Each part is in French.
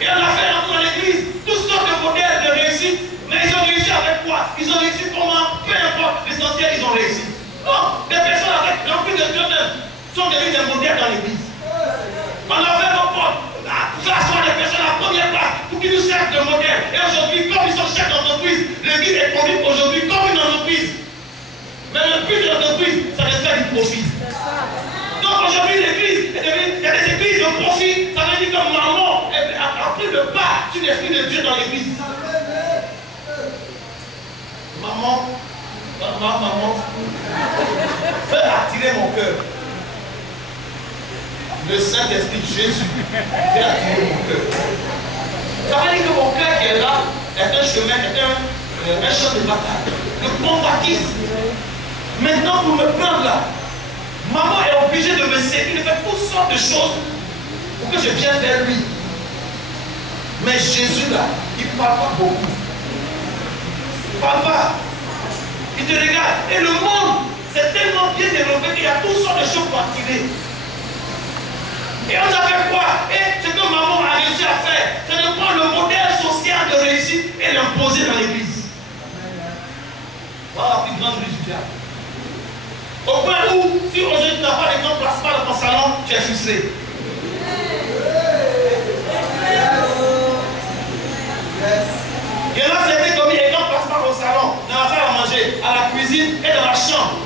Et on a fait dans l'église toutes sortes de modèles de réussite. Mais ils ont réussi avec quoi? Ils ont réussi comment? Peu importe, l'essentiel, ils ont réussi. Donc, des personnes avec rempli de Dieu même sont devenues des modèles dans l'église. On a fait nos portes, faire asseoir des personnes à la première place pour qu'ils nous servent de modèle. Et aujourd'hui, comme ils sont chefs d'entreprise, l'église est conduite aujourd'hui comme une entreprise. Mais le but de l'entreprise, ça veut faire du profit. Donc aujourd'hui, l'église, il y a des églises de profit. Ça veut dire que maman a pris le pas sur l'esprit de Dieu dans l'église. Maman, fais attirer mon cœur. Le Saint-Esprit, Jésus, fait attirer mon cœur. Ça veut dire que mon cœur qui est là est un chemin, est un champ de bataille. Le combattisme. Maintenant, pour me prendre là, maman est obligée de me séduire, de faire toutes sortes de choses pour que je vienne vers lui. Mais Jésus là, il ne parle pas beaucoup. Il ne parle pas. Il te regarde. Et le monde, c'est tellement bien développé qu'il y a toutes sortes de choses pour attirer. Et on a fait quoi? Et ce que maman a réussi à faire, c'est de prendre le modèle social de réussite et l'imposer dans l'église. Voilà la plus grande résultat. Au point où, si aujourd'hui tu n'as pas de grand placement dans ton salon, tu es frustré. Il y en a certains qui ont mis un grand placement au salon, dans la salle à manger, à la cuisine et dans la chambre.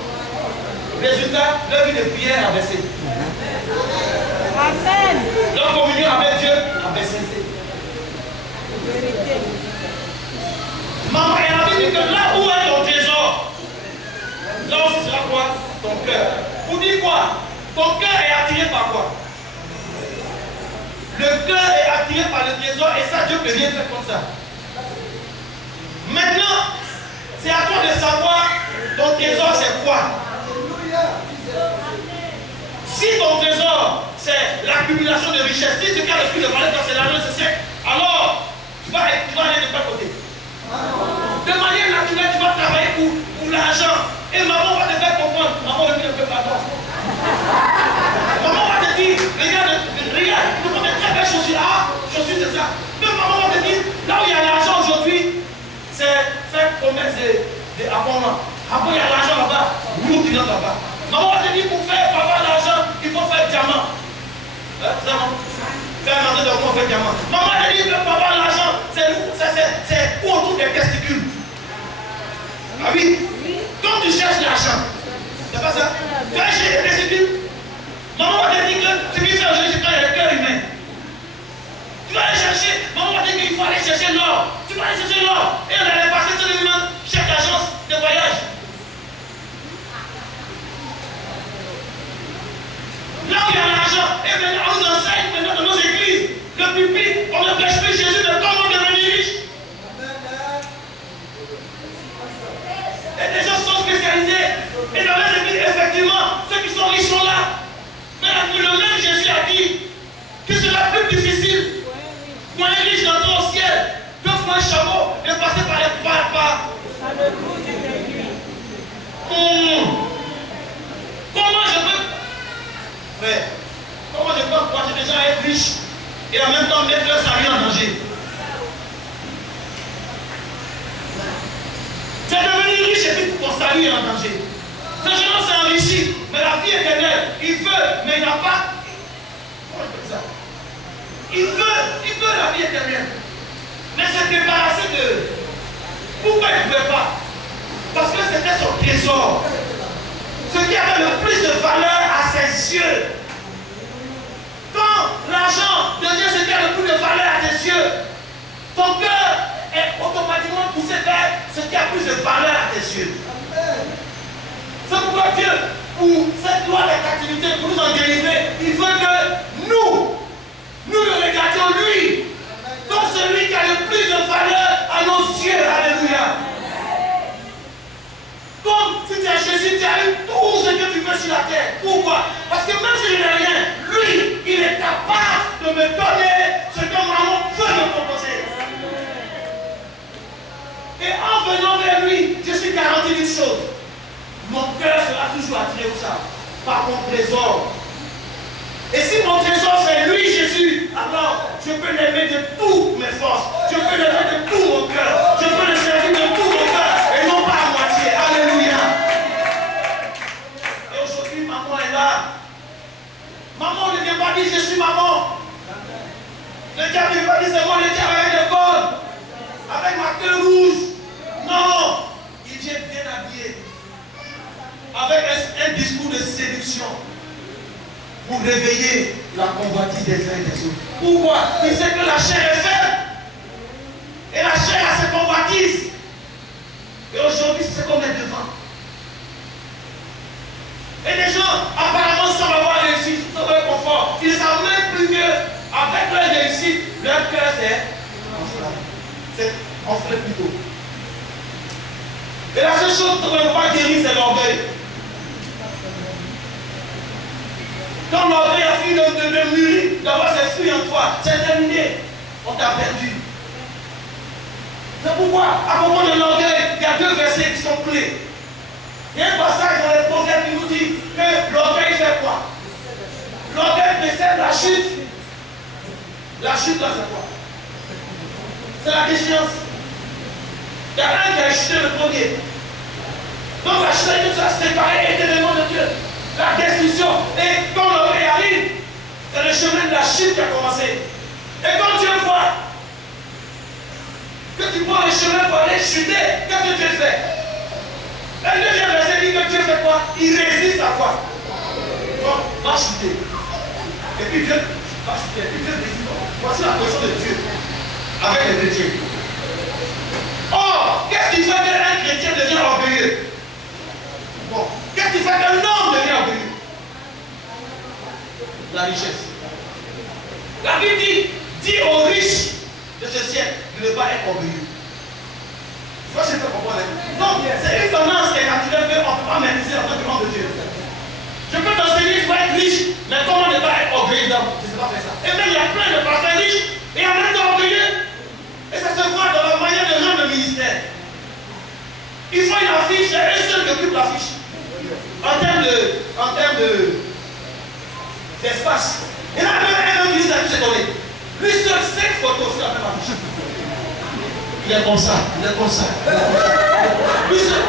Résultat, leur vie de prière a baissé. Amen. Leur communion avec Dieu a baissé. Maman, elle a dit que là où est ton trésor, là aussi sera quoi? Ton cœur. Vous dites quoi? Ton cœur est attiré par quoi? Le cœur est attiré par le trésor et ça, Dieu peut rien faire comme ça. Maintenant, c'est à toi de savoir ton trésor c'est quoi. Si ton trésor c'est l'accumulation de richesses, si ce qui a le plus de valeur dans ces années, alors tu vas aller de quel côté? De manière naturelle, tu vas travailler pour l'argent. Et maman va te faire comprendre. Maman ne peut pas toi. Maman va te dire, regarde, nous avons de très belles chaussures. Ah, chaussures c'est ça. Mais maman va te dire, là où il y a l'argent aujourd'hui, c'est faire commerce d'abonnement. Après il y a l'argent là-bas, nous qui sommes là-bas. Maman va te dire, pour avoir l'argent, il faut faire diamant. C'est ça non? Faire un de comment faire diamant. Maman va te dire, pour avoir l'argent, c'est où on trouve des testicules. Ah oui? Quand tu cherches l'argent, c'est pas ça? Tu vas chercher des testicules. Maman va te dire que ce qui fait aujourd'hui, c'est quand il y a le cœur humain. Tu vas aller chercher, maman va te dire qu'il faut aller chercher l'or. Tu vas aller chercher l'or. Et on allait passer sur le humain, chaque agence de voyage. Là où il y a l'argent, et maintenant on nous enseigne maintenant dans nos églises, le public, on ne prêche plus Jésus de comment devenir riche. Et des gens sont spécialisés. Et dans les églises, effectivement, ceux qui sont riches sont là. Mais le même Jésus a dit que c'est la plus difficile pour un riche d'entrer au ciel, de prendre un chameau, de passer par les pas. le bout d'une aiguille. Comment je peux, frère, comment je peux encourager des gens à être riches et en même temps mettre leur salut en danger? Tu es devenu riche et puis ton salut est en danger. Ces gens s'est enrichi, mais la vie éternelle, il veut, mais il n'a pas. Comment je fais ça? Il veut la vie éternelle, mais se débarrasser de. Pourquoi il ne pouvait pas? Parce que c'était son trésor. Ce qui avait le plus de valeur à ses yeux. Quand l'argent devient ce qui a le plus de valeur à tes yeux, ton cœur est automatiquement poussé vers ce qui a plus de valeur à tes yeux. C'est pourquoi Dieu, pour cette loi de captivité, pour nous en délivrer, il veut que nous le regardions lui, comme celui qui a le plus de valeur à nos yeux. Alléluia. Comme si tu as Jésus, tu as eu tout ce que tu veux sur la terre. Pourquoi? Parce que même si je n'ai rien, lui, il est capable de me donner ce que maman veut me proposer. Et en venant vers lui, je suis garanti d'une chose. Mon cœur sera toujours attiré au ça, par mon trésor. Et si mon trésor c'est lui, Jésus, alors je peux l'aimer de toutes mes forces. Je peux l'aimer de tout mon cœur. Je peux le servir de tout mon cœur et non pas à moitié. Alléluia. Et aujourd'hui, maman est là. Maman ne vient pas dire je suis maman. Le diable ne vient pas dire c'est moi le diable avec le col, avec ma queue rouge. Non, il vient bien habillé, avec un discours de séduction pour réveiller la convoitise des uns et des autres. Pourquoi? Il sait que la chair est faible et la chair a ses convoitises. Et aujourd'hui, c'est comme les devants. Et les gens, apparemment, semblent avoir réussi, sans leur confort. Ils ne savent même plus qu'avec leur réussite, leur cœur c'est enflé plutôt. Et la seule chose qu'on ne peut pas guérir, c'est l'orgueil. Quand l'orgueil a fini de mûrir, d'avoir ses fruits en toi, c'est terminé. On t'a perdu. C'est pourquoi, à propos de l'orgueil, il y a deux versets qui sont clés. Il y a un passage dans les prophètes qui nous dit que l'orgueil fait quoi? L'orgueil précède la chute. La chute, là, c'est quoi? C'est la déchéance. Il y a un qui a chuté le premier. Donc la chute, tu as séparé éternellement de Dieu. La destruction. Et quand l'orgueil arrive, c'est le chemin de la chute qui a commencé. Et quand Dieu voit que tu prends le chemin pour aller chuter, qu'est-ce que Dieu fait? Le deuxième verset dit que Dieu fait quoi? Il résiste à quoi? Donc, va chuter. Et puis Dieu va chuter. Et puis Dieu résiste. Voici la position de Dieu avec les chrétiens. Or, qu'est-ce qui fait qu'un chrétien devient orgueilleux? Bon, qu'est-ce qui fait qu'un homme devient orgueilleux? La richesse. La Bible dit aux riches de ce siècle de ne pas être orgueilleux. Moi, je peux comprendre. Donc, c'est une tendance qui est naturelle qu'on ne peut pas maîtriser en tant que homme de Dieu. Je peux t'enseigner pour être riche, mais comment ne pas être orgueilleux? Je ne sais pas faire ça. Et même, il y a plein de pasteurs riches et en même temps orgueilleux. Et ça se voit dans la manière de rendre le ministère. Il faut une affiche, il y a un seul qui occupe l'affiche. En termes d'espace. Et là, un homme qui dit c'est donné. Lui seul 5 photos sur la même affiche. Il est comme ça, il est comme ça. Lui seul.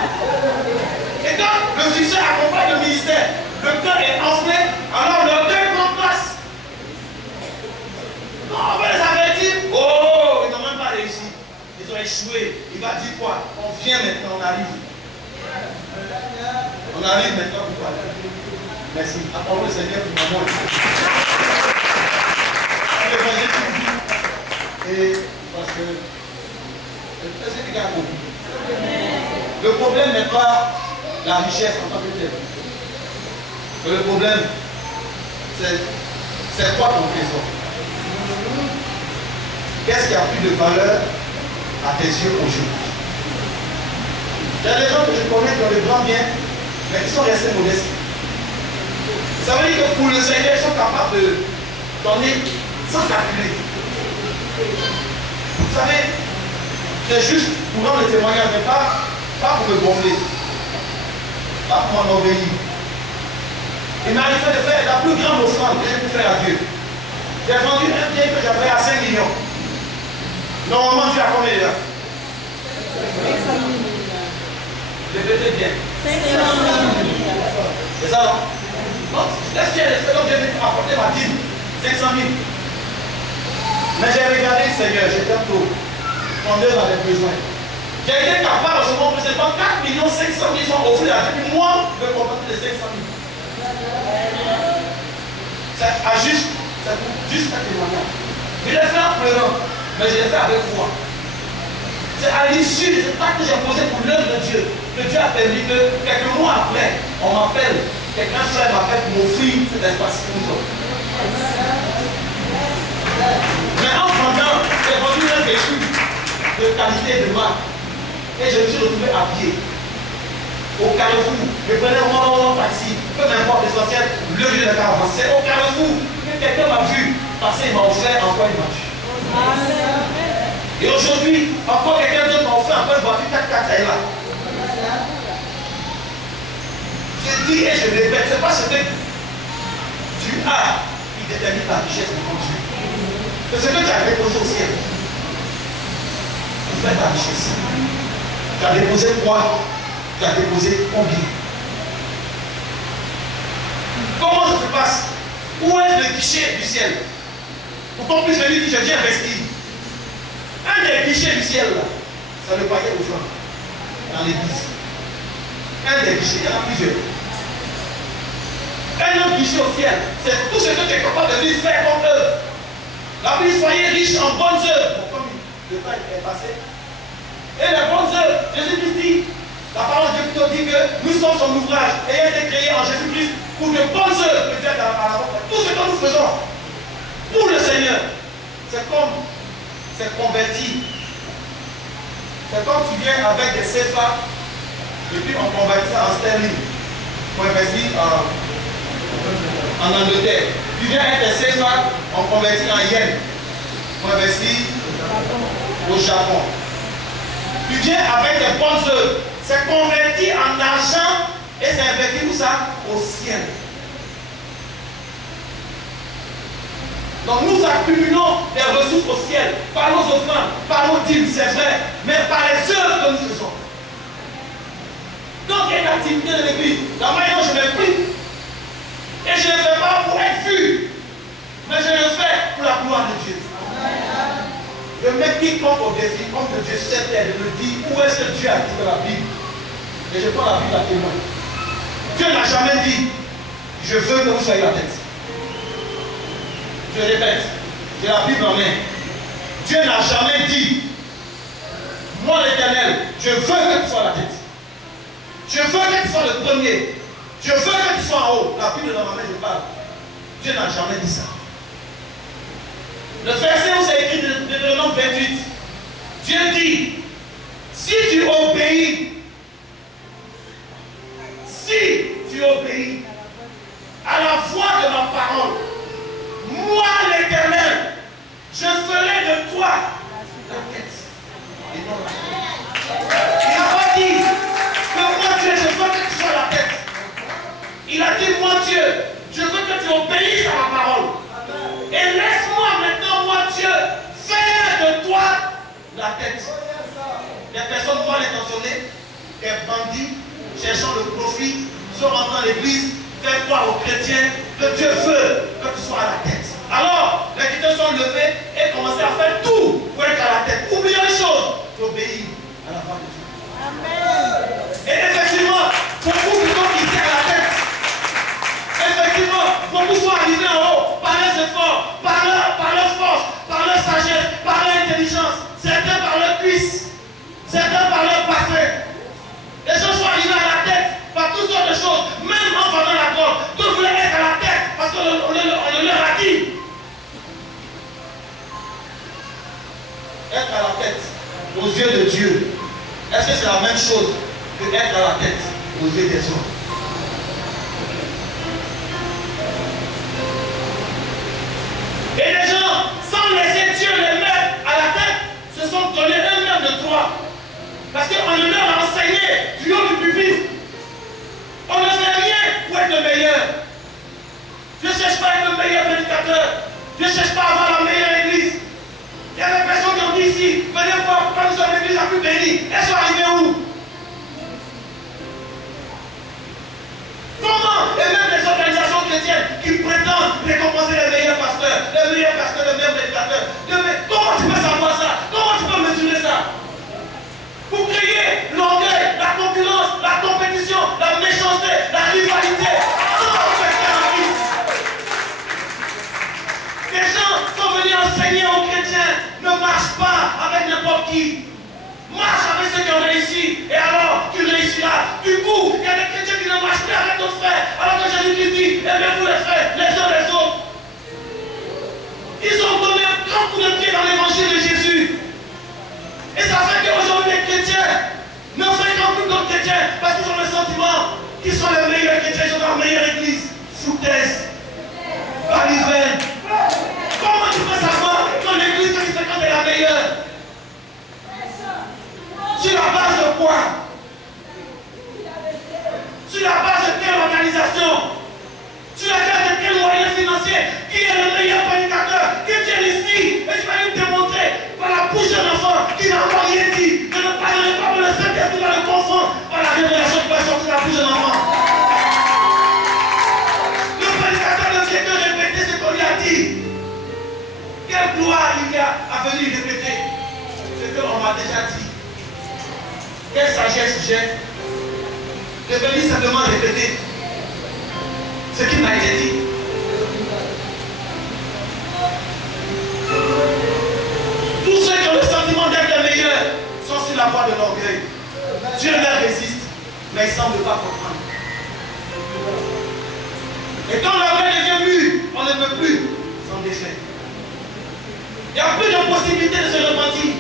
Et quand le succès accompagne le ministère, le cœur est enflé, alors leurs deux prennent place. Non, on va les avertir. Oh, ils n'ont même pas réussi. Ils ont échoué. Il va dire quoi? On vient maintenant, on arrive. On arrive maintenant pour quoi? Merci. Accordons le Seigneur pour le moment. Et parce que le problème n'est pas la richesse en tant que telle. Mais le problème, c'est quoi ton trésor? Qu'est-ce qui a plus de valeur à tes yeux aujourd'hui? Il y a des gens que je connais qui ont de grands biens, mais qui sont restés modestes. Ça veut dire que pour le Seigneur, ils sont capables de donner sans calculer. Vous savez, c'est juste pour rendre le témoignage, mais pas pour me gonfler, pas pour m'enorgueillir. Il m'a arrivé de faire la plus grande offrande que j'ai pu faire à Dieu. J'ai vendu un bien que j'avais à 5 millions. Normalement, Dieu a combien là? Je vais bien. 500 000. C'est ça, non? Non, laisse-le, c'est comme j'ai pu apporter ma dîme. 500 000. Mais j'ai regardé le Seigneur, j'étais un taux. Mon Dieu avait besoin. J'ai été capable de ce moment précédent, 4 500 000 sont offerts à Dieu. Puis moi, je vais combattre les 500 000. C'est juste un témoignage. Je l'ai fait en pleurant, mais je l'ai fait avec foi. C'est à l'issue de cet acte que j'ai posé pour l'œuvre de Dieu que Dieu a permis que quelques mois après, on m'appelle, quelqu'un frère m'appelle pour m'offrir cet espace que nous sommes. Mais en pendant, j'ai vendu un véhicule de qualité de marque et je me suis retrouvé à pied. Au Carrefour, je prenais mon taxi, peu m'importe l'essentiel, le lieu de caravansé. C'est au Carrefour que quelqu'un m'a vu passer, il m'a offert encore une voiture. Et aujourd'hui, encore quelqu'un d'autre m'a offert encore une voiture 4x4, elle est là. Je dis et je répète, c'est pas ce que tu as qui détermine la richesse de ton Dieu. C'est ce que tu as déposé au ciel. Tu fais ta richesse. Tu as déposé quoi? Tu as déposé combien? Comment ça se passe? Où est le guichet du ciel? Pour qu'on puisse venir dire, je viens investir. Un des guichets du ciel, là, c'est le paquet aux gens dans l'église. Un des guichets, il y en a plusieurs. Un autre guichet au ciel, c'est tout ce que tu es capable de lui faire comme œuvre. La vie, soyez riche en bonnes œuvres. Bon, comme le temps est passé. Et les bonnes œuvres, Jésus-Christ dit, la parole de Dieu dit que nous sommes son ouvrage, ayant été créés en Jésus-Christ pour de bonnes œuvres que Dieu a dans la parole. Tout ce que nous faisons pour le Seigneur, c'est comme c'est converti. C'est comme tu viens avec des CFA et puis on convertit ça en sterling pour investir en Angleterre. Tu viens avec des CFA, on convertit en yen pour investir au Japon. Tu viens avec des bonnes œuvres, c'est converti en argent et c'est investi tout ça au ciel. Donc nous accumulons des ressources au ciel par nos offrandes, par nos dîmes, c'est vrai, mais par les œuvres que nous faisons. Donc il y a une activité de l'église, la manière dont je m'implique, et je ne le fais pas pour être vu, mais je le fais pour la gloire de Dieu. Je mets quiconque au défi, comme que Dieu sait de me dire où est-ce que Dieu a dit dans la Bible. Et je prends la Bible à témoin. Dieu n'a jamais dit, je veux que vous soyez la tête. Je répète, j'ai la Bible en main. Dieu n'a jamais dit, moi l'Éternel, je veux que tu sois la tête. Je veux que tu sois le premier. Je veux que tu sois en haut. La Bible dans ma main, je parle. Dieu n'a jamais dit ça. Le verset où c'est écrit de Deutéronome 28, Dieu dit, si tu obéis à la voix de ma parole, moi l'Éternel, je ferai de toi la tête et non la tête. Il n'a pas dit que moi Dieu, je veux que tu sois la tête. Il a dit, moi Dieu, je veux que tu obéisses à ma parole. Et laisse-moi maintenant, moi Dieu, faire de toi la tête. Les personnes mal intentionnées, des bandits, cherchant le profit, sont rentrés dans l'église, faire croire aux chrétiens que Dieu veut que tu sois à la tête. Alors, les chrétiens sont levés et commencent à faire tout pour être à la tête. Oublions les choses, obéir à la voix de Dieu. Amen. Et effectivement, beaucoup plutôt qui étaient à la tête. Effectivement, beaucoup sont arrivés en haut par leurs efforts, par leur force, par leur sagesse, par leur intelligence. Certains par leur cuisse, certains par leur bassin. Les gens sont arrivés à la tête par toutes sortes de choses, même en vendant la drogue. D'autres voulaient être à la tête parce qu'on le leur a dit. Être à la tête aux yeux de Dieu, est-ce que c'est la même chose que être à la tête aux yeux des hommes? Et les gens, sans laisser Dieu les mettre à la tête, se sont donnés eux-mêmes de droit. Parce qu'on leur a enseigné du haut du public. On ne fait rien pour être le meilleur. Je ne cherche pas à être le meilleur prédicateur. Je ne cherche pas à avoir la meilleure église. Il y a des personnes qui ont dit ici, venez voir quand nous sommes l'église la plus bénie. Elles sont arrivées où? Comment? Et même les organisations chrétiennes qui prétendent récompenser les meilleurs pasteurs, les meilleurs prédicateurs. Comment tu peux savoir ça? Comment tu peux mesurer ça? Pour créer l'orgueil, la concurrence, la compétition, la méchanceté, la rivalité. Comment on fait ça en Christ? Les gens sont venus enseigner aux chrétiens, ne marche pas avec n'importe qui. Marche avec ceux qui ont réussi, et alors tu réussiras. Du coup, il y a des chrétiens qui ne marchent plus avec d'autres frères, alors que Jésus-Christ dit, aimez-vous les frères, les uns les autres. Ils ont donné un grand coup de pied dans l'évangile de Jésus. Et ça fait qu'aujourd'hui les chrétiens ne fréquentent plus d'autres chrétiens parce qu'ils ont le sentiment qu'ils sont les meilleurs chrétiens, ils sont dans la meilleure église. Foutaise, baliverne. Comment tu peux savoir que l'église que tu fréquentes est la meilleure? Sur la base de quoi? Sur la base de quelle organisation? Sur la base de quel moyen financier? Qui est le meilleur prédicateur? Qui vient ici à venir répéter ce qu'on m'a déjà dit. Quelle sagesse j'ai de venir simplement répéter ce qui m'a été dit. Tous ceux qui ont le sentiment d'être les meilleurs sont sur la voie de l'orgueil. Dieu leur résiste, mais ils ne semblent pas comprendre. Et quand l'orgueil devient mûr, on ne peut plus s'en défaire. Il n'y a plus de possibilité de se repentir.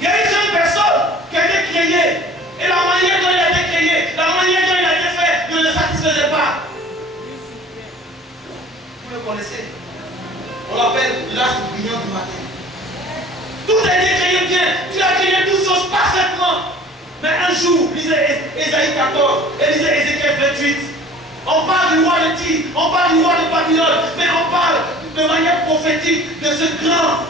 Il y a une seule personne qui a été créée. Et la manière dont il a été créé, la manière dont il a été fait, ne le satisfaisait pas. Vous le connaissez. On l'appelle l'astre brillant du matin. Tout a été créé bien. Tu as créé toutes choses parfaitement. Mais un jour, lisez Ésaïe 14 et lisez Ézéchiel 28. On parle du roi de Tyr, on parle du roi de Babylone, mais on parle de manière prophétique de ce grand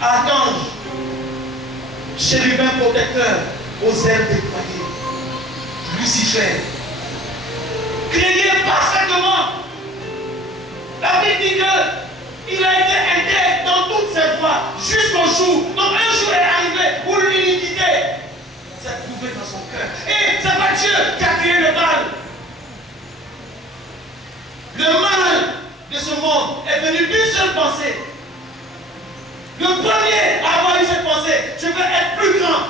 archange, chérubin protecteur aux ailes déployées, Lucifer, créé parfaitement. La Bible dit qu'il a été intègre dans toutes ses voies jusqu'au jour. Donc un jour est arrivé où l'iniquité s'est trouvée dans son cœur. Et c'est pas Dieu qui a créé le mal. Le mal de ce monde est venu d'une seule pensée. Le premier à avoir eu cette pensée, je veux être plus grand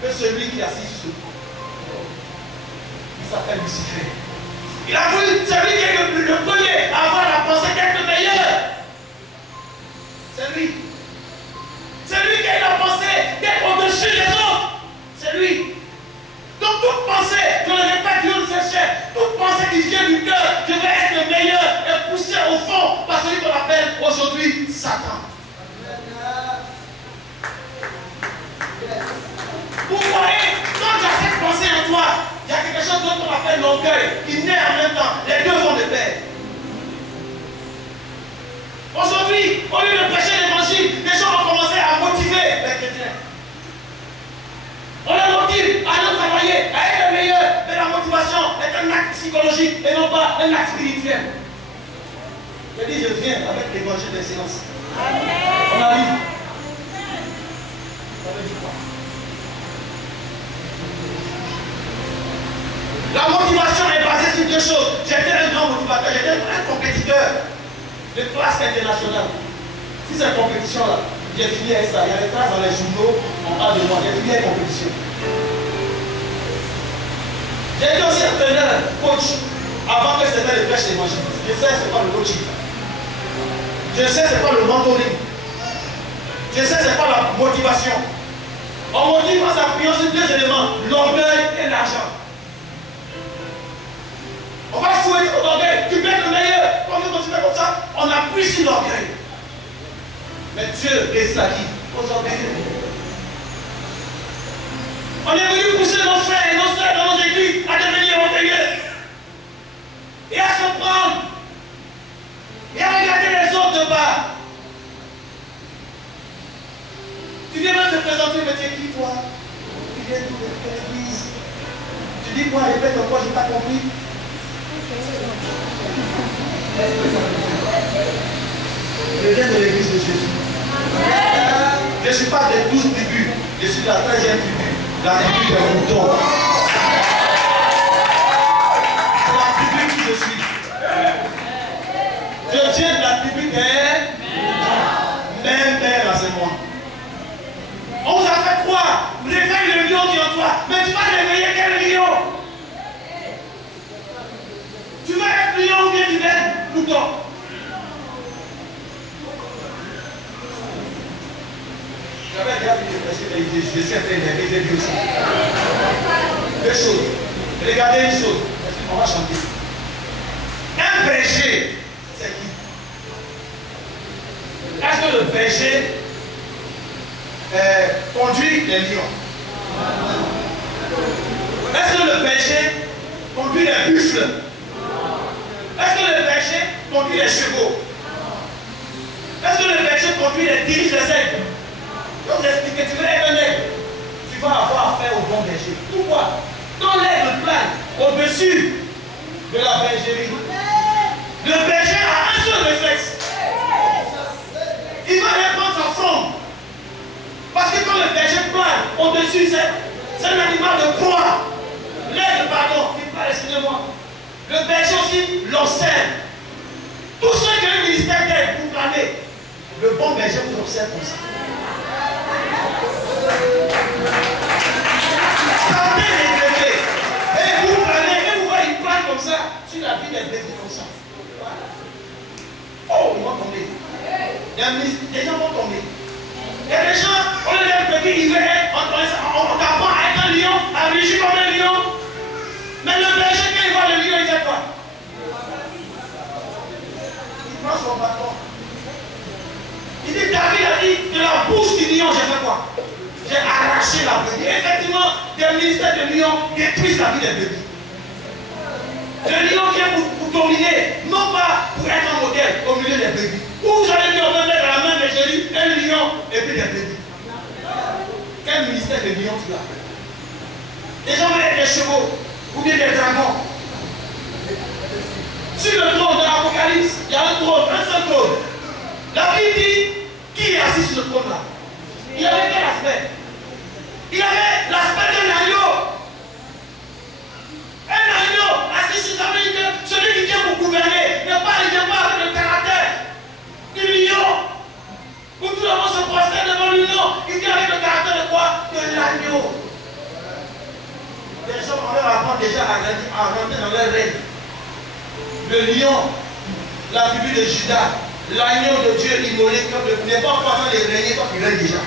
que celui qui est assis sur ce trône. Il s'appelle Lucifer. Il a voulu, celui qui est le premier à avoir la pensée d'être le meilleur. C'est lui. C'est lui qui a eu la pensée d'être au-dessus des autres. C'est lui. Donc toute pensée, je le répète, Dieu le sait, toute pensée qui vient du cœur, je vais être le meilleur et pousser au fond par celui qu'on appelle aujourd'hui Satan. Vous voyez, quand tu as cette pensée en toi, il y a quelque chose d'autre qu'on appelle l'orgueil qui naît en même temps. Les deux vont de pair. Aujourd'hui, au lieu de prêcher l'évangile, les gens ont commencé à motiver les chrétiens. On les motive à aller travailler, à être le meilleur, mais la motivation est un acte psychologique et non pas un acte spirituel. Je dis, je viens avec l'évangile d'excellence. On arrive. Ça veut dire quoi? La motivation est basée sur deux choses. J'étais un grand motivateur, j'étais un compétiteur de classe internationale. Si cette compétition-là, j'ai fini avec ça. Il y a des traces dans les journaux, on parle de moi. J'ai fini avec compétition. J'ai été aussi entraîneur, coach, avant que c'était le prêche évangéliste. Je sais c'est quoi le coaching. Je sais c'est quoi le mentoring. Je sais c'est quoi la motivation. On motive en s'appuyant sur deux éléments, l'orgueil et l'argent. On va fouetter ton orgueil, tu peux être le meilleur. Quand on continue comme ça, on appuie sur l'orgueil. Mais Dieu résiste à qui? Aux orgueilleux. On est venu pousser nos frères et nos sœurs dans nos églises à devenir orgueilleux. Et à se prendre. Et à regarder les autres de bas. Tu viens même te présenter, mais tu es qui toi? Tu viens de l'église. Tu dis quoi? Répète encore, je n'ai pas compris. Je viens de l'église de Jésus. Je ne suis pas des 12 tribus, je suis de la 13e tribu, la tribu des moutons. C'est la tribu qui je suis. Je viens de la tribu des même père, là c'est moi. On vous a fait quoi? Réveille le lion qui est en toi, mais tu vas réveiller quel lion? Tu vas être lion ou bien tu vas être mouton? J'avais déjà vu de prêcher, mais je suis un peu énervé, j'ai vu aussi. Deux choses. Regardez une chose. On va chanter. Un berger, c'est qui? Est-ce que le berger conduit les lions? Est-ce que le berger conduit les buffles? Est-ce que le berger conduit les chevaux? Est-ce que le berger conduit les dirige les aigles? Je vais vous expliquer, tu veux être un aigle, tu vas avoir affaire au bon berger. Pourquoi? Quand l'aigle plane au-dessus de la bergerie, Le berger a un seul réflexe. Il va reprendre sa forme. Parce que quand le berger plane au-dessus, c'est un animal de proie. L'aigle, pardon, il parle, excusez-moi. Le berger aussi l'observe. Tous ceux qui ont un ministère d'aide pour planer, le bon berger vous observe comme ça. Tentez les bébés. Et vous planez, et vous voyez, il plane comme ça, sur la vie des bébés comme ça. Oh, ils vont tomber. Des gens vont tomber. Il y a des gens, on les a bébés, ils veulent être, on t'apprend à être un lion, à rugir comme un lion. Mais le berger, quand il voit le lion, il fait quoi? Il prend son bâton. Il dit, David a dit, de la bouche du lion, j'ai fait quoi? J'ai arraché la brebis. Effectivement, des ministères de lions détruisent la vie des brebis. Le lion vient pour dominer, non pas pour être un modèle au milieu des brebis. Où vous allez dire, on va mettre à la main de Jésus un lion et puis des brebis. Quel ministère de lions tu as? Les gens veulent être des chevaux ou bien des dragons. Sur le trône de l'Apocalypse, il y a un trône, un seul trône. La Bible dit, qui est assis sur le trône là? Il avait quel aspect? Il avait l'aspect d'un agneau. Un agneau assis sur sa main, celui qui vient pour gouverner, il vient pas avec le caractère du lion. Où tout le monde se prosterne devant lui, non. Il vient avec le caractère de quoi? De l'agneau. Les gens, on leur apprend déjà à rentrer dans leur règne. Le lion, la tribu de Judas, l'agneau de Dieu immolé, comme le n'est pas encore en train de régner, toi tu règnes déjà.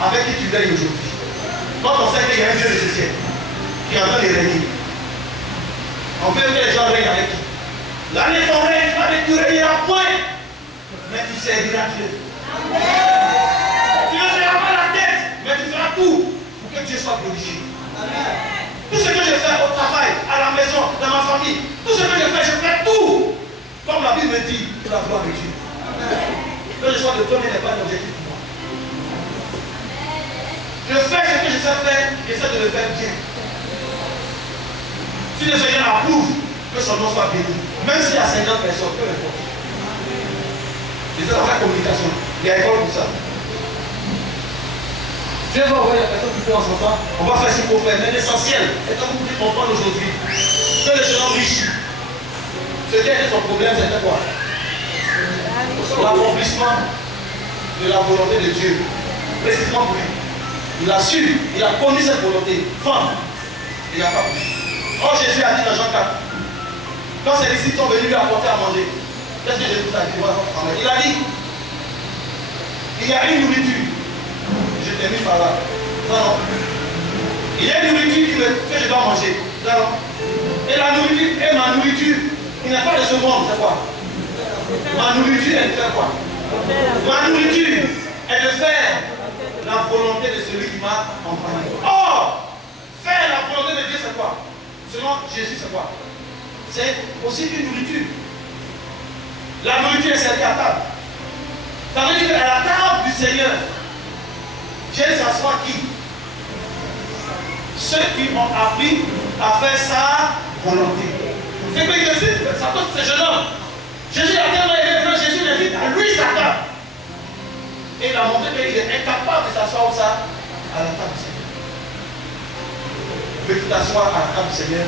Avec qui tu règnes aujourd'hui? Quand on sait qu'il y a un Dieu de ce ciel qui est en train de régner, on peut que les gens règnent avec qui? L'année ton règne, tu régneras point, mais tu serviras Dieu. Tu ne seras pas la tête, mais tu feras tout pour que Dieu soit glorifié. Tout ce que je fais au travail, à la maison, dans ma famille, tout ce que je fais tout. Comme la Bible me dit, pour la gloire de Dieu. Que je sois le premier n'est pas un objectif pour moi. Je fais ce que je sais faire, j'essaie de le faire bien. Si le Seigneur approuve, que son nom soit béni. Même s'il y a 50 personnes, peu importe. J'essaie de faire communication. Il y a école pour ça. Dieu va envoyer la personne qui fait en son temps. On va faire ce qu'il faut faire. Mais l'essentiel est que vous pouvez comprendre aujourd'hui que le jeune homme riche, ce qui a été son problème, c'était quoi? L'accomplissement de la volonté de Dieu. Précisément pour lui. Il a su, il a connu cette volonté. Femme, il n'a pas pu. Oh, Jésus a dit dans Jean 4, quand ses disciples sont venus lui apporter à manger, qu'est-ce que Jésus a dit? Il a dit, il y a une nourriture. Je termine par là. Non, non. Il y a une nourriture que je dois manger. Non, non. Et la nourriture, et ma nourriture, il n'est pas de ce monde, c'est quoi? Ma nourriture, elle fait quoi? Ma nourriture est de faire la volonté de celui qui m'a envoyé. Or, faire la volonté de Dieu, c'est quoi? Selon Jésus, c'est quoi? C'est aussi une nourriture. La nourriture est servie à table. Ça veut dire qu'à la table du Seigneur, Dieu s'assoit qui? Ceux qui ont appris à faire sa volonté. C'est que Jésus, ça touche ce jeune homme. Jésus a tellement aimé que Jésus l'invite à lui sa table. Et il a montré qu'il est incapable de s'asseoir où ça? À la table du Seigneur. Veux-tu t'asseoir à la table du Seigneur?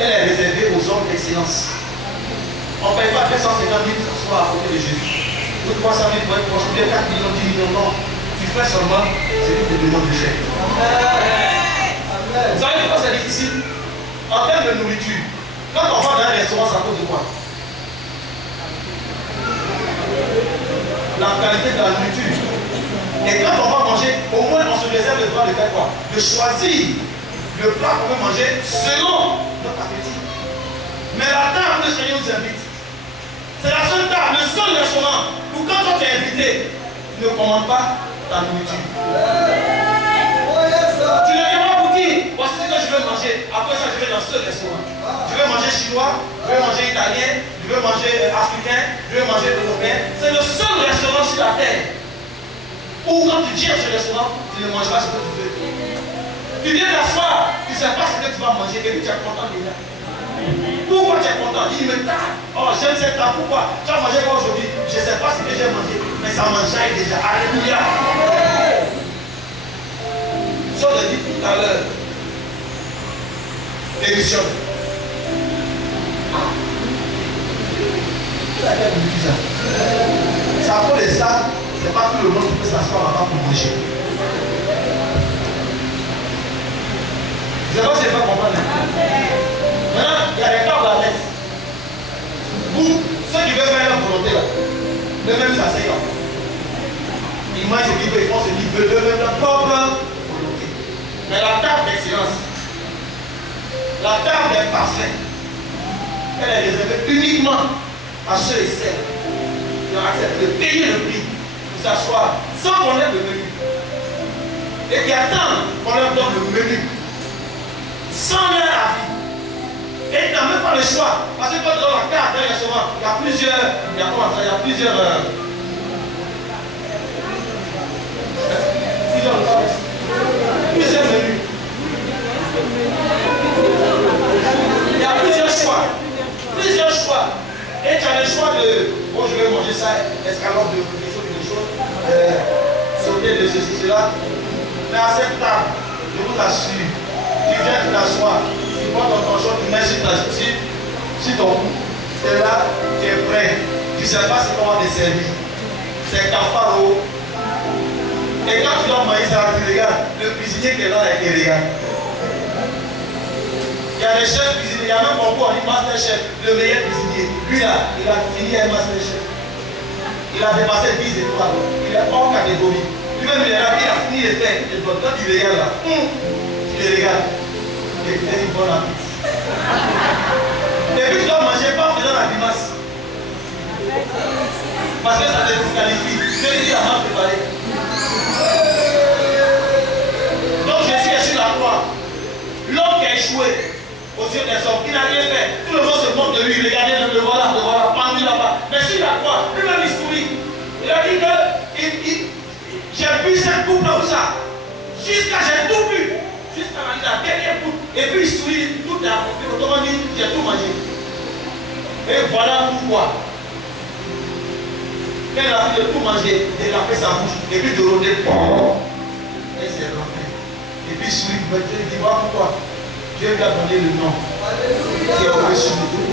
Elle est réservée aux hommes d'excellence. On ne paye pas 250 000 pour s'asseoir à côté de Jésus. Ou 300 000 pour être proche, ou 4 millions, 10 millions, non. Tu fais seulement ce que tu demandes de faire. Vous savez pourquoi c'est difficile? En termes de nourriture, quand on va dans un restaurant, ça cause de quoi? La qualité de la nourriture. Et quand on va manger, au moins on se réserve le droit de faire quoi? De choisir le plat qu'on veut manger selon notre appétit. Mais la table, le Seigneur nous invite. C'est la seule table, le seul restaurant où quand on t'est invité, tu ne commandes pas ta nourriture. Tu ne viens pas pour dire, voici ce que je veux manger. Après ça, je vais dans ce restaurant. Je veux manger chinois, je veux manger italien, je veux manger africain, je veux manger européen. C'est le seul restaurant sur la terre où quand tu viens à ce restaurant, tu ne manges pas ce que tu veux. Tu viens t'asseoir, tu ne sais pas ce que tu vas manger et puis tu es content déjà. Pourquoi tu es content? Il me tarde. Oh, j'aime cette table. Pourquoi? Tu as mangé quoi aujourd'hui? Je ne sais pas ce que j'ai mangé, mais ça mangeait déjà. Alléluia. Je l'ai dit tout à l'heure. Démissionne. C'est à cause de ça, c'est pas tout le monde qui peut s'asseoir là-bas pour manger. Je ne sais pas si je vais comprendre. Maintenant, il y a des tables à l'aise. Vous, ceux qui veulent faire leur volonté là, eux-mêmes s'asseyent là. Ils mangent ce qu'ils veulent, ils font ce qu'ils veulent, eux-mêmes leur propre volonté. Mais la table d'excellence, la table des parfaits, elle est réservée uniquement à ceux et celles qui ont accepté de payer le prix pour s'asseoir sans connaître le menu. Et qui attendent qu'on leur donne le menu sans leur avis. Et tu n'as même pas le choix. Parce que quand dans la carte, il y a souvent, il y a plusieurs, il y a comment ça, il y a plusieurs menus. Il y a plusieurs choix. Plusieurs choix. Et tu as le choix de, bon, je vais manger ça, escalope de quelque chose, sauter de ceci, cela. Mais à cette table, je vous assure, tu viens de t'asseoir, tu prends ton torchon, tu mets sur ton cou. C'est là, tu es prêt. Tu ne sais pas ce qu'on va te servir. C'est cafaro. Et quand tu dois manger ça, tu regardes, le cuisinier qui est là, il regarde. Il y a des chefs cuisiniers, il y a même concours, on dit master chef, le meilleur cuisinier. Lui là, il a fini un master chef. Il a dépassé 10 étoiles. Il est hors catégorie. Lui-même, il est là, il a fini les faits. Et toi, tu regardes là. Tu les regardes. Et tu as une bonne appétit. Et puis tu dois manger pas en faisant la grimace. Parce que ça te disqualifie. Je l'ai dit à mal préparé. Donc Jésus est sur la croix. L'homme qui a échoué aux yeux des hommes, qui n'a rien fait. Tout le monde se moque de lui. Regardez, le voilà, pendu là-bas. Mais sur la croix, lui-même il sourit. Il a dit que j'ai bu cette coupe là où ça. Jusqu'à j'ai tout bu. Jusqu'à la dernière coupe. Et puis il sourit, tout est accompli. Autrement dit, j'ai tout mangé. Et voilà pourquoi. Qu'elle a fait de tout manger, de laver sa bouche, et puis de rôder. Et c'est rentré. Et puis il sourit, il dit, voilà pourquoi. Dieu lui a donné le nom. Qui est au-dessus de tout.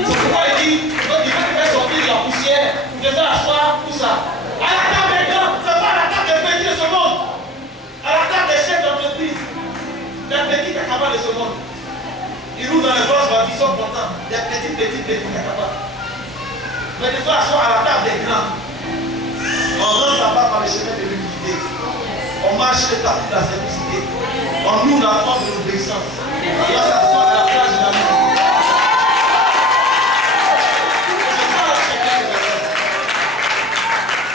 C'est pourquoi il dit, donc il veut faire sortir de la poussière, de faire asseoir, tout ça. À la table des grands, ce n'est pas à la table des petits de ce monde. À la table des chefs d'entreprise, des petits cacabards de ce monde. Ils roulent dans les bosses, ils sont contents. Des petits cacabards. Mais des fois, asseoir à la table des grands. On rentre là-bas par le chemin de l'humilité. On marche le tapis de la simplicité. On ouvre la porte de l'obéissance. Et on s'assoit à la place de l'amour.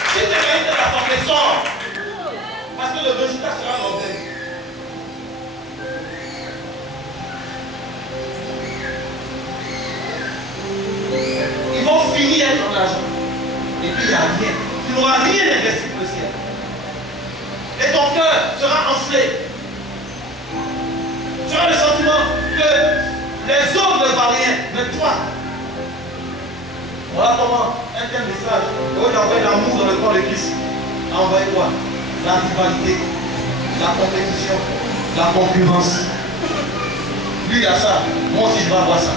Si tu mérites la santé, sors. Parce que le résultat sera l'orgueil. Ils vont finir ton argent. Et puis il n'y a rien. Tu n'auras rien investi pour le ciel. Et ton cœur sera enflé. Tu auras le sentiment que les autres ne valent rien, mais toi. Voilà comment un tel message, au lieu d'envoyer l'amour dans le corps de Christ, envoie quoi? La rivalité, la compétition, la concurrence. Lui il a ça, moi aussi je vais avoir ça.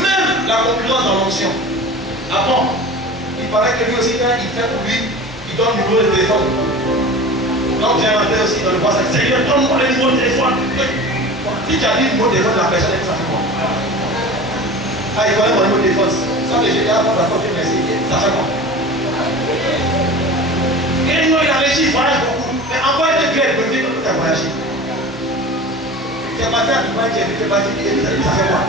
Même la concurrence dans l'onction. Avant, il paraît que lui aussi, quand il fait pour lui, il donne le numéro de téléphone. Donc j'ai inventé aussi dans le passage, Seigneur, donne-moi le numéro de téléphone. Si tu as dit le numéro de téléphone, la personne est ça fait quoi? Ah, il connaît mon numéro de téléphone. Ça que j'ai dit avant d'accord, je vais essayer. Ça fait quoi? Et non, il a réussi, il voyage beaucoup. Mais encore un degré, il peut dire que tu as voyagé. Tu es parti à Dubaï, tu es venu, tu es parti, ça fait quoi?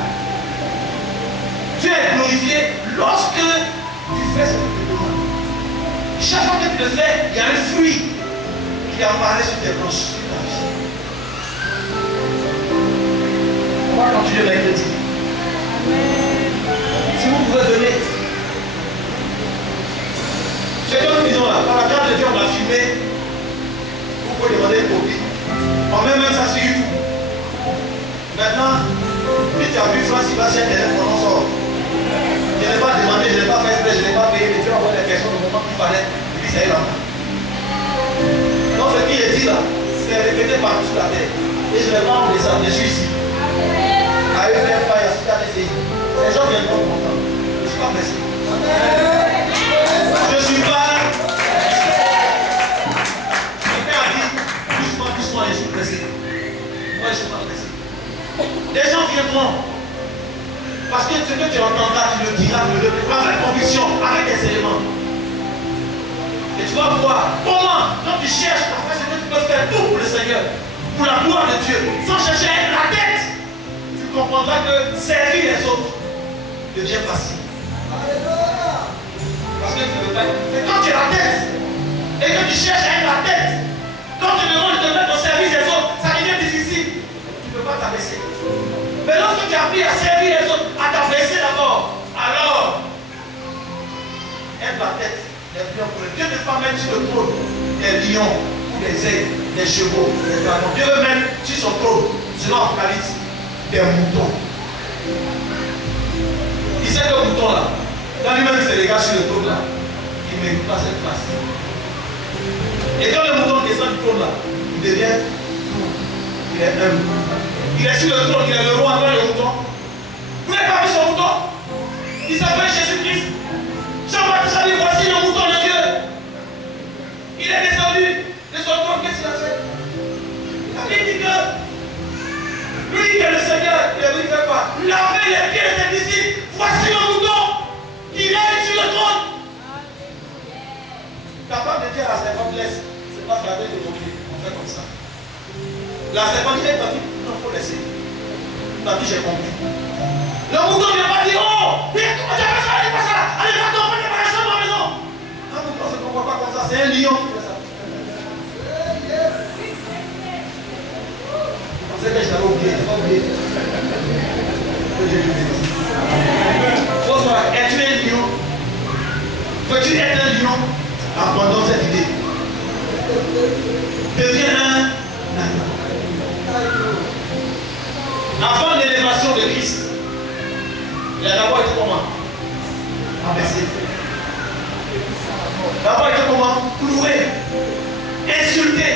Tu es glorifié lorsque tu fais ce que tu demandes. Chaque fois que tu le fais, il y a un fruit qui apparaît sur tes branches, sur ta vie. On va continuer mercredi. Si vous pouvez venir, c'est comme nous disons là, par la carte de Dieu, on a filmé. Vous pouvez demander une copie. On met même ça sur YouTube. Maintenant, tu vas chez un élève, mon nom sort. Je n'ai pas demandé, je n'ai pas fait exprès, je n'ai pas payé, mais Dieu a envoyé les questions au moment qu'il fallait. Et puis ça est là. Donc ce qu'il est dit là, c'est répété partout sur la terre. Et je ne vais pas en descendre, je suis ici. À eux, faire faille, à ce cas les gens viennent pas m'entendre. Je ne suis pas pressé. Je ne suis pas. Quelqu'un a dit, doucement, doucement, je suis pressé. Moi, je ne suis pas pressé. Les gens viendront. Parce que ce que tu entendras, tu le diras, avec conviction, avec des éléments. Et tu vas voir comment, quand tu cherches à faire ce que tu peux faire tout pour le Seigneur, pour la gloire de Dieu, sans chercher à être la tête, tu comprendras que servir les autres devient facile. Parce que tu ne veux pas être. Mais quand tu es la tête, et que tu cherches à être la tête, quand tu demandes de te mettre au service des autres, ça devient difficile. Tu ne peux pas t'abaisser. Mais lorsque tu as appris à servir les autres, à t'abaisser d'abord, alors, être la tête est bien pour Dieu ne veut pas mettre sur le trône des lions ou des aigles, des chevaux, des dragons. Dieu veut mettre sur son trône, selon Apocalypse, des moutons. Il sait que le mouton là, quand lui-même se regarde sur le trône là, il ne mérite pas cette place. Et quand le mouton descend du trône là, il devient lourd. Il est humble. Il est sur le trône, il est le roi, le mouton. Vous n'avez pas vu son mouton? Il s'appelle Jésus-Christ. Jean-Baptiste a dit, voici le mouton de Dieu. Il est descendu de son trône, qu'est-ce qu'il a fait? Il dit que lui qui est le Seigneur, il est venu faire quoi? Laver les pieds de ses disciples. Voici le mouton qui règne sur le trône. Capable de dire à la serpente, laisse, c'est pas garder de mon pied. On fait comme ça. La serpente dit, t'as dit, non, il faut laisser. T'as dit, j'ai compris. Le mouton ne vient pas dire, oh, j'avais ça, allez, pas ça. Allez, va-t'en, fais préparation dans ma maison. Un mouton ne se comporte pas comme ça, c'est un lion qui fait ça. On sait que je t'avais oublié, je n'ai pas oublié. Que Dieu te bénisse. Bonsoir, es-tu un lion? Veux-tu être un lion? Abandonne cette idée. Deviens un agneau. Avant l'élévation de Christ, il a d'abord été comment? Abaissé. D'abord été comment? Cloué, insulté,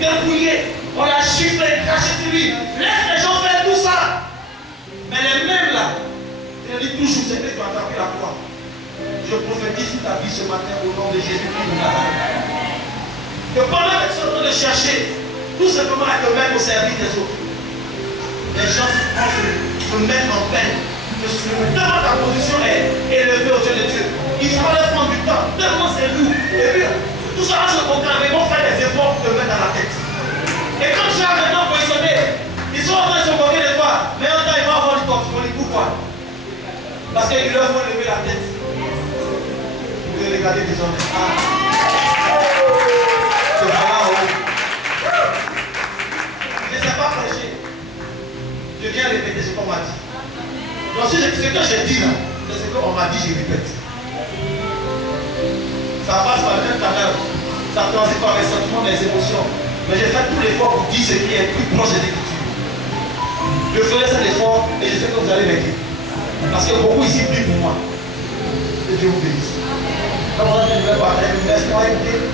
dépouillé, on l'a chiffré, craché sur lui. Laisse les gens faire tout ça. Mais les mêmes là, il dit toujours, c'est que tu as tapé la croix. Je prophétise sur ta vie ce matin au nom de Jésus-Christ de Nazareth. Que pendant que tu es en train de chercher tout simplement à te mettre au service des autres, les gens se mettent en peine. Tellement ta position est élevée au Dieu de Dieu. Il faut leur prendre du temps, tellement c'est lourd. Et puis, tout ça va se contraindre, ils vont faire des efforts pour te mettre à la tête. Et quand tu as maintenant positionné, ils sont en train de se moquer de toi, mais en temps ils vont avoir du portfolio. Pourquoi? Parce qu'il leur faut lever la tête. Vous pouvez regarder des hommes. C'est pas là haut. Je ne sais pas prêcher. Je viens répéter ce qu'on m'a dit. Donc ce que j'ai dit là, c'est ce qu'on m'a dit, je répète. Ça passe par le même canal. Ça transite par les sentiments, les émotions. Mais j'ai fait tout l'effort pour dire ce qui est plus proche des Écritures. Je ferai cet effort et je sais que vous allez m'aider. Parce que beaucoup ici prient pour moi. Que Dieu vous bénisse. Comme on dit, je vais parler, laisse-moi écouter.